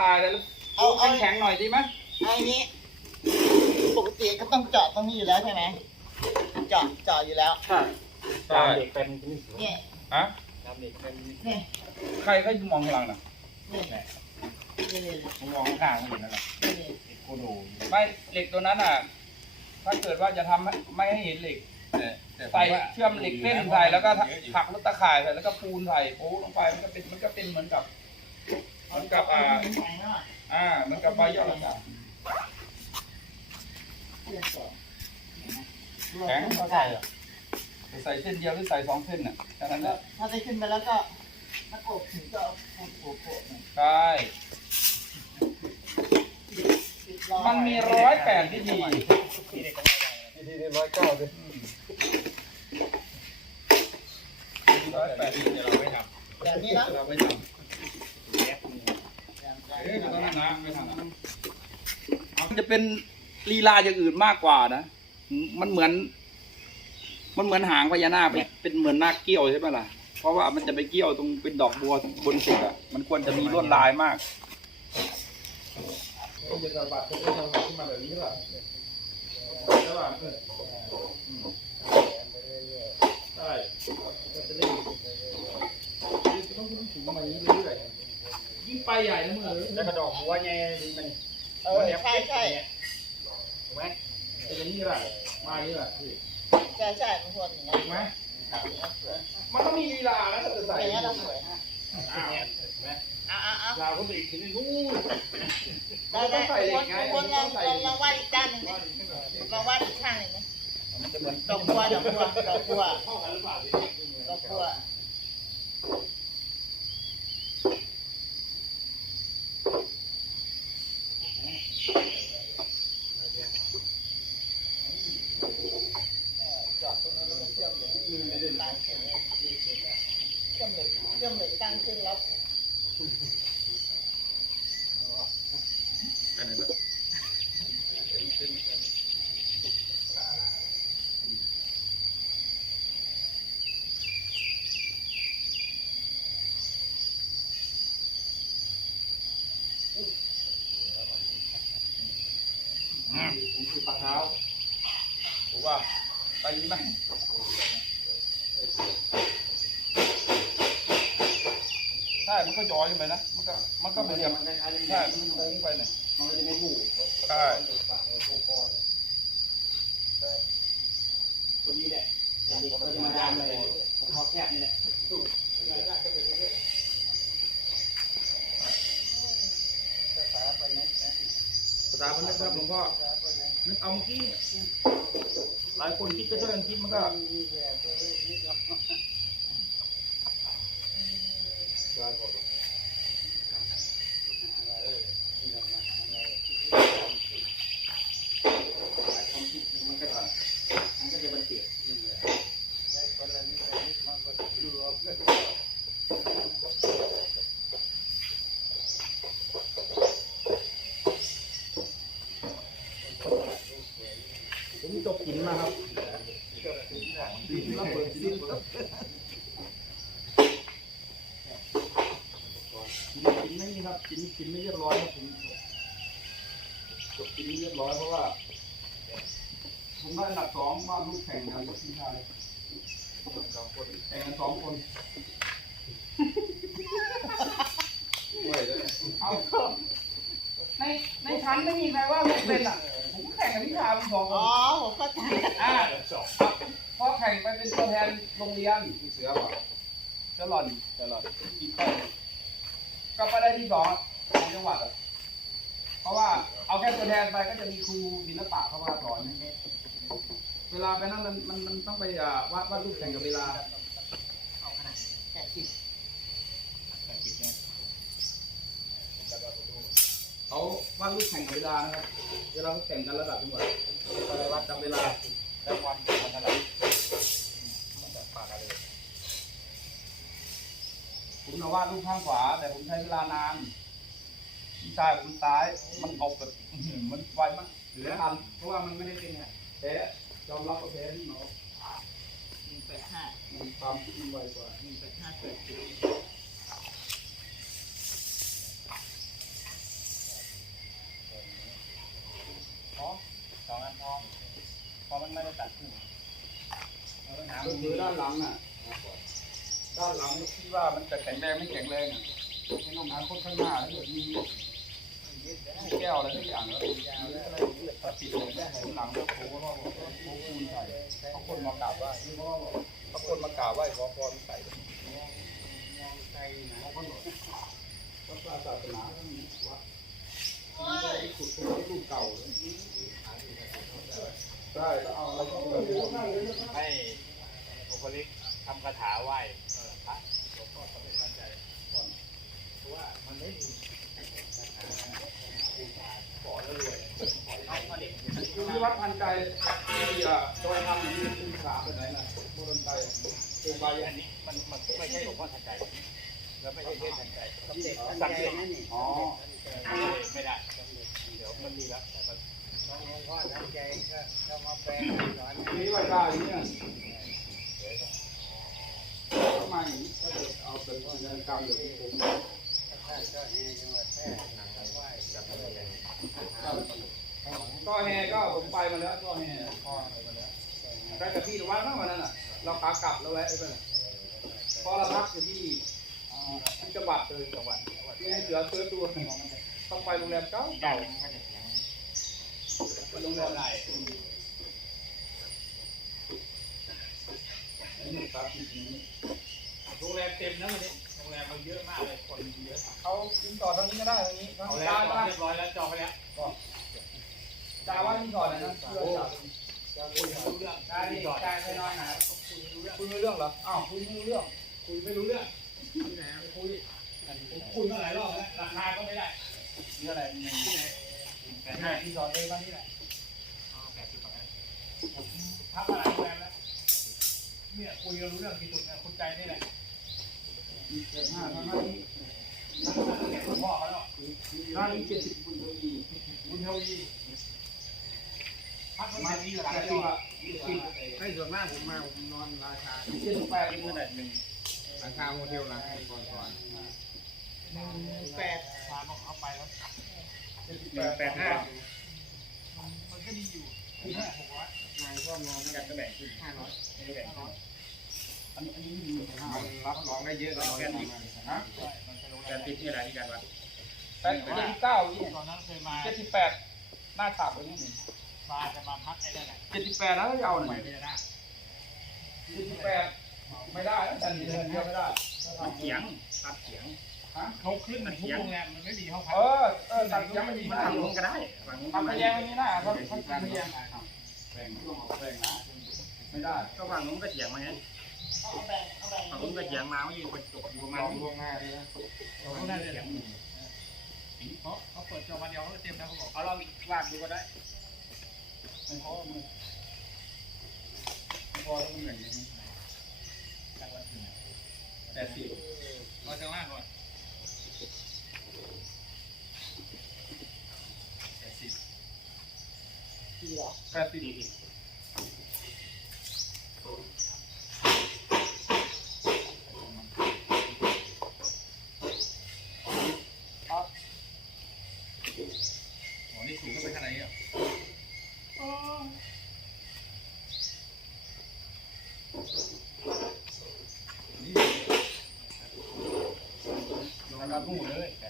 ข่ายเลยเอา แข็งๆหน่อยดีไหมไอ้นี้ปกติก็ต้องเจาะตรงนี้อยู่แล้วใช่ไหมเจาะเจาะอยู่แล้วใช่ใช่เด็กเป็นนี่เนี่ยฮะทำเด็กเป็นเนี่ยใครก็มองข้างหลังน่ะเนี่ยเนี่ยเนี่ยผมมองข้างๆไม่เห็นนั่นแหละเนี่ยโคโดไม่เหล็กตัวนั้นอะ ถ้าเกิดว่าจะทำให้ไม่ให้เห็นเหล็กใส่เชื่อมเหล็กเส้นใส่แล้วก็ถักลูกตะข่ายใส่แล้วก็ปูนใส่โอ้ลงไปมันก็เป็นมันก็เป็นเหมือนกับ เหมือนกับอ่าแข็งแล้วอะอ่าเหมือนกับใบยอดละกาเพื่อเจาะแข็งก็ใส่อะจะใส่เส้นเดียวหรือใส่สองเส้นน่ะแค่นั้นแหแล้วละถ้าได้ขึ้นไปแล้วก็ถ้าโกบถึงก็เอาโกบโกบเนี่ยใช่ปิดรอยมันมีร้อยแปดวิธีที่เด็กก็ไม่ได้ที่ที่ร้อยเก้าเลยร้อยแปดวิธีเดี๋ยวเราไม่ทำแบบนี้นะเราไม่ทแอปนี่ อย่างำ แบบ เอ้ย นี้ ไมันจะเป็นลีลาอย่างอื่นมากกว่านะมันเหมือน มันเหมือนหางพญานาคเป็นเป็นเหมือนนาคเกี้ยวใช่ไหมล่ะเพราะว่ามันจะไปเกี้ยวตรงเป็นดอกบัวบนสุดอะมันควรจะมีลวดลายมากจะระบาดจะทำขึ้นมาแบบนี้หรอใช่จะเล่นต้องถึงมาอย่างนี้เรื่อยๆ ยิ่งไปใหญ่นะมึงเออแล้วกระดอกหัวไงดีมันเออใช่ใช่ถูกไหมเป็นอย่างนี้แหละมาอย่างนี้แหละพี่ใช่ใช่มันควรอย่างนี้ถูกไหมอย่างนี้สวยมันต้องมีลีลานะถ้าจะใส่อย่างนี้เราสวยฮะอ้าวถูกไหมอะอะอะลาวก็ไปอีกทีนึงนู่นได้ได้คนคนลองลองลองวาดอีกด้านหนึ่งไหมลองวาดอีกข้างหนึ่งไหมมันจะเหมือนดอกบัวดอกบัวดอกบัวเข้ากันหรือเปล่าดอกบัว จอดตรงนั้นแล้วมันเชื่อมเหล็กตั้งขึ้นเลยเชื่อมเหล็กเชื่อมเหล็กตั้งขึ้นแล้ว อันไหนละ ผมคือปลาเท้าผมว่าไปดีไหมใช่มันก็ย้อยขึ้นไปนะ มันก็ มันก็เหมือนเดิมใช่มันโค้งไปหน่อยมันจะไม่ถูกใช่ ปากเลยโค้งคอเลยคนนี้แหละเด็กก็จะมาดามเลยผมพอแคบนี่แหละ ภาษาคนนะครับหลวงพ่อนึก เอาเมื่อกี้เนี่ยหลายคนคิดก็ช่วยกันคิดมันก็มันก็มันก็จะบันเจิด ผมจบกินมาครับกินแล้วเปิดกินแล้วกินกินไม่นี่ ครับกินกินไม่เรียบร้อยครับผมจบกินไม่เรียบร้อยเพราะว่า ผมได้อันดับสองว่าลูกแข่งกันกับพี่ชายสองคนแข่งกันสองคนเอาในในชั้นไม่มีใครว่าลูกเป็นอะผมก็แข่งกับพี่ชายผมสองคอ๋อนผมเข้าใจอ่าพอแข่งไปเป็นตัวแทนโรงเรียนเสือป่ะจะหล่อนจะหล่อนกินไป ก็ไปได้ที่สองของจังหวัดอะเพราะว่าเอาแค่ตัวแทนไปก็จะมีครูศิลปะเข้ามาสอนเวลาไปนั่นมันมันมันต้องไปอ่าวาดวาดรูปแข่งกับเวลาแปดสิบเขาวาดรูปแข่งกับเวลานะครับ เวลาเขาแข่งกันระดับจังหวัดก็เลยวัดจำเวลา แล้ววันวันอะไร ผมจะวาดรูปข้างขวา แต่ผมใช้เวลานานใช่ผมตายมันออกแบบมันไวมากเหลือทันเพราะว่ามันไม่ได้เป็งแพ้ยอมรับว่าแพ้ที่หมอหนึ่งแปดห้ามันความคิดมันไวกว่าหนึ่งแปดห้าเกิดจุดสองอันพอพอมันไม่ได้ตัดขึ้นี้มือด้านหลังอะ ด้านหลังที่ว่ามันจะแข็งแรงไม่แข็งแรงอะให้น้องน้ำคนข้างหน้าแล้วเกิดมีแก้วอะไรทุกอย่างแล้วตัดติดเลยได้ข้างหลังก็โค้งโค้งคูณใส่เขาคนมากราบไหว้เขาคนมากราบไหว้ขอพรใส่เขาคนวัดศาสนาก็มีวัดที่ขุดเป็นรูปเก่าใช่แล้วเอาอะไรก็ไปให้บุคลิกทำคาถาไหว้ เออพระหลวงพ่อสมเด็จพระใจก่ว่ามันไม่มีอยู่ที่วัดพันใจที่อะโดยทำอยู่ที่สามเป็นไหนนะโบราณใจเกินไปอันนี้มันมันไม่ใช่หลวงพ่อทันใจแล้วไม่ใช่เทพทันใจสำเร็จสัตั้งใจเด็จนั่นนี่อ๋อไม่ได้เดี๋ยวมันมีแล้วต่มันหลวงพ่อตั้งใจก็มาแปลสอนนี้ว่าได้เนี่ย ไมถ้าเกิดเอาเป็นว่านก็ให้จังหวัดแพร่ไหว้กับอะไรก็แห่ก็ผมไปมาแล้วก็แห่ไปมาแล้วได้กับพี่ตะวันนั่งวันนั้นน่ะ เราขากลับแล้วแวะไปเลยพอเราพักอยู่ที่ที่จังหวัดเลยจังหวัดที่ให้เสือเสือดูต้องไปโรงแรมเก่าเก่าไปโรงแรมไหนนี่ครับที่จริง โรงแรมเต็มนะวันนี้โรงแรมมันเยอะมากเลยคนเยอะเขายิงต่อทางนี้ก็ได้ทางนี้เอาแล้าวว่าเรียบร้อยแล้วจองไปแล้วจาว่ายิงก่อนเลยนะเพื่อจะคุยรู้เรื่องได้ดิจอดได้ไม่น้อยนะคุยรู้เรื่องคุยไม่รู้เรื่องเหรออ้าวคุยไม่รู้เรื่อง คุยไม่รู้เรื่องที่ไหนคุยผมคุยมาหลายรอบแล้วราคาก็ไม่ได้เนี่อะไรที่ไหนแปดห้าห้าที่จอดเลยบ้านนี่แหละแปดสิบแปดผมพักมาหลายโรงแรมแล้วเนี่ยคุยรู้เรื่องที่สุดนะคุณใจนี่แหละ เจ็ดห้าทางนั้นคุณพ่อเขาแล้วห้าที่เจ็ดสิบบุญทวีบุญทวีพักมามาที่ที่หหลัลังงที่ที่ว่าให้ส่วนมากผมมาผมนอนราชาเจ็ดสิบแปดเป็นเท่าไหร่หนึ่งราคาโมเดลหลังให้ก่อนก่อนหนึ่งแปดพาบอกเขาไปแล้วเจ็ดสิบหนึ่งแปแปดห้ามันก็ดีอยู่ที่ห้าหกร้อยนายก็นอนกันก็แบ่งขึ้นห้าร้อยไม่ได้แบ่ง มันรับรองได้เยอะกว่าแกนติดฮะแกนติดที่อะไรที่การวัดแปดเจ็ดสิบเก้ายี่ตอนนั้นเคยมาเจ็ดสิบแปดหน้าฉากตัวนี้หนึ่งมาจะมาพักไอ้นั่นแหละเจ็ดสิบแปดแล้วจะเอาไปนึ่งไม่ได้เจ็ดสิบแปดไม่ได้แล้วแต่เดินเดียวไม่ได้เขียงตัดเขียงเขาขึ้นมันทุกโรงแรมมันไม่มีห้องพักเออเออตัดเขียงไม่มีมันทำลงก็ได้ฝั่งนู้นทำพยงไม่มีหน้าเขาเขาทำพยงแบ่งต้องเอาแบ่งนะไม่ได้ก็ฝั่งนู้นก็เขียงมาไง เอาแบ่งเอาแบ่งฝั่งนู้นก็เขียงมาไม่อยู่คนจบอยู่ประมาณวงหน้าด้วยนะเขาน่าเขียงเพราเขาเปิดจองวันเดียวเขาเต็มแล้วเขาบอกเอาลองวาดดูก็ได้ไม่พอมือไม่พอต้องเหมือนอย่งนี้แต่สิบเราจะว่าก่อนแต่สิบสี่หรอแปดสิบ อ๋อนี่สูงขึ้นไปขนาดนี้อะลองกันพูดเลยเออตรงนู้นได้ได้มาแต่ฝั่งนู้นได้ตรง